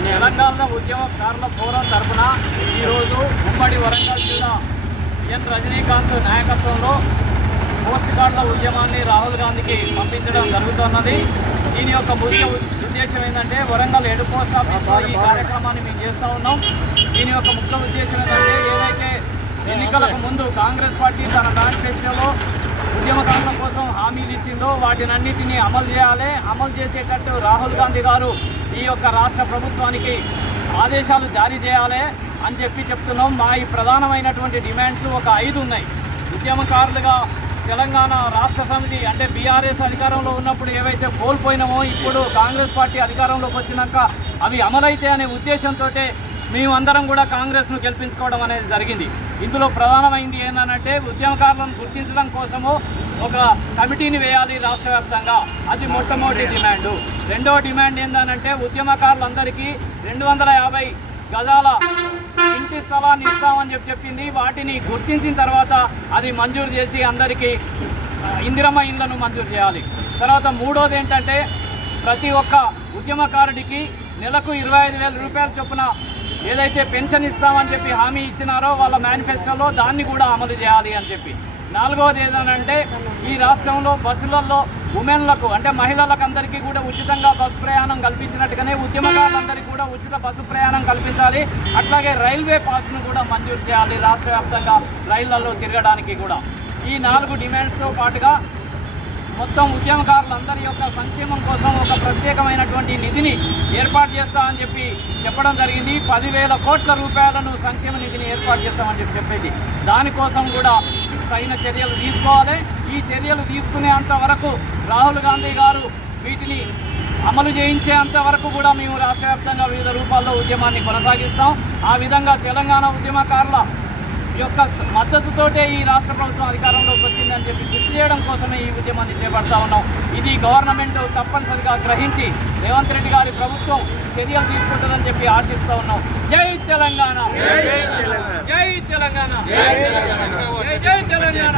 తెలంగాణ ఉద్యమకారుల ఫోరం తరఫున ఈరోజు ఉమ్మడి వరంగల్ జిల్లా ఎన్ రజనీకాంత్ నాయకత్వంలో పోస్ట్ కార్డుల ఉద్యమాన్ని రాహుల్ గాంధీకి పంపించడం జరుగుతున్నది. దీని యొక్క ముఖ్య ఉద్దేశం ఏంటంటే వరంగల్ హెడ్ పోస్ట్ ఆఫీస్లో ఈ కార్యక్రమాన్ని మేము చేస్తూ ఉన్నాం. దీని యొక్క ముఖ్య ఉద్దేశం ఏంటంటే ఏదైతే ఎన్నికలకు ముందు కాంగ్రెస్ పార్టీ తన మేనిఫెస్టోలో ఉద్యమకారుల కోసం హామీలు ఇచ్చిందో వాటినన్నిటినీ అమలు చేయాలి. అమలు చేసేటట్టు రాహుల్ గాంధీ గారు ఈ యొక్క రాష్ట్ర ప్రభుత్వానికి ఆదేశాలు జారీ చేయాలి అని చెప్తున్నాం. మా ఈ ప్రధానమైనటువంటి డిమాండ్స్ ఒక 5 ఉన్నాయి. ఉద్యమకారులుగా తెలంగాణ రాష్ట్ర సమితి అంటే బీఆర్ఎస్ అధికారంలో ఉన్నప్పుడు ఏవైతే కోల్పోయినామో ఇప్పుడు కాంగ్రెస్ పార్టీ అధికారంలోకి వచ్చినాక అవి అమలైతే అనే ఉద్దేశంతో మేమందరం కూడా కాంగ్రెస్ను గెలిపించుకోవడం అనేది జరిగింది. ఇందులో ప్రధానమైంది ఏంటంటే ఉద్యమకారులను గుర్తించడం కోసము ఒక కమిటీని వేయాలి రాష్ట్ర వ్యాప్తంగా. అది మొట్టమొదటి డిమాండు. రెండవ డిమాండ్ ఏంటంటే ఉద్యమకారులందరికీ 250 గజాల ఇంటి స్థలాన్ని ఇస్తామని చెప్పింది. వాటిని గుర్తించిన తర్వాత అది మంజూరు చేసి అందరికీ ఇందిరమ్మ ఇండ్లను మంజూరు చేయాలి. తర్వాత మూడోది ఏంటంటే ప్రతి ఒక్క ఉద్యమకారుడికి నెలకు 25,000 రూపాయల చొప్పున ఏదైతే పెన్షన్ ఇస్తామని చెప్పి హామీ ఇచ్చినారో వాళ్ళ మేనిఫెస్టోలో దాన్ని కూడా అమలు చేయాలి అని చెప్పి. నాలుగవది ఏదనంటే ఈ రాష్ట్రంలో బస్సులలో ఉమెన్లకు అంటే మహిళలకు అందరికీ కూడా ఉచితంగా బస్సు ప్రయాణం కల్పించినట్టుగానే ఉద్యమకారులందరికీ కూడా ఉచిత బస్సు ప్రయాణం కల్పించాలి. అట్లాగే రైల్వే పాస్ను కూడా మంజూరు చేయాలి రాష్ట్ర వ్యాప్తంగా రైళ్లలో తిరగడానికి కూడా. ఈ 4 డిమాండ్స్తో పాటుగా మొత్తం ఉద్యమకారులందరి యొక్క సంక్షేమం కోసం ఒక ప్రత్యేకమైనటువంటి నిధిని ఏర్పాటు చేస్తామని చెప్పడం జరిగింది. 10,000 కోట్ల రూపాయలను సంక్షేమ నిధిని ఏర్పాటు చేస్తామని చెప్పేది. దానికోసం కూడా తగిన చర్యలు తీసుకోవాలి. ఈ చర్యలు తీసుకునేంత వరకు రాహుల్ గాంధీ గారు వీటిని అమలు చేయించేంత వరకు కూడా మేము రాష్ట్ర వ్యాప్తంగా వివిధ రూపాల్లో ఉద్యమాన్ని కొనసాగిస్తాం. ఆ విధంగా తెలంగాణ ఉద్యమకారుల యొక్క మద్దతుతోటే ఈ రాష్ట్ర ప్రభుత్వం అధికారంలోకి వచ్చిందని గుర్తు చేయడం కోసమే ఈ ఉద్యమాన్ని చేపడతా ఉన్నాం. ఇది గవర్నమెంట్ తప్పనిసరిగా గ్రహించి రేవంత్ రెడ్డి గారి ప్రభుత్వం చర్యలు తీసుకుంటుందని ఆశిస్తూ ఉన్నాం. జై తెలంగాణ, జై తెలంగాణ, జై తెలంగాణ.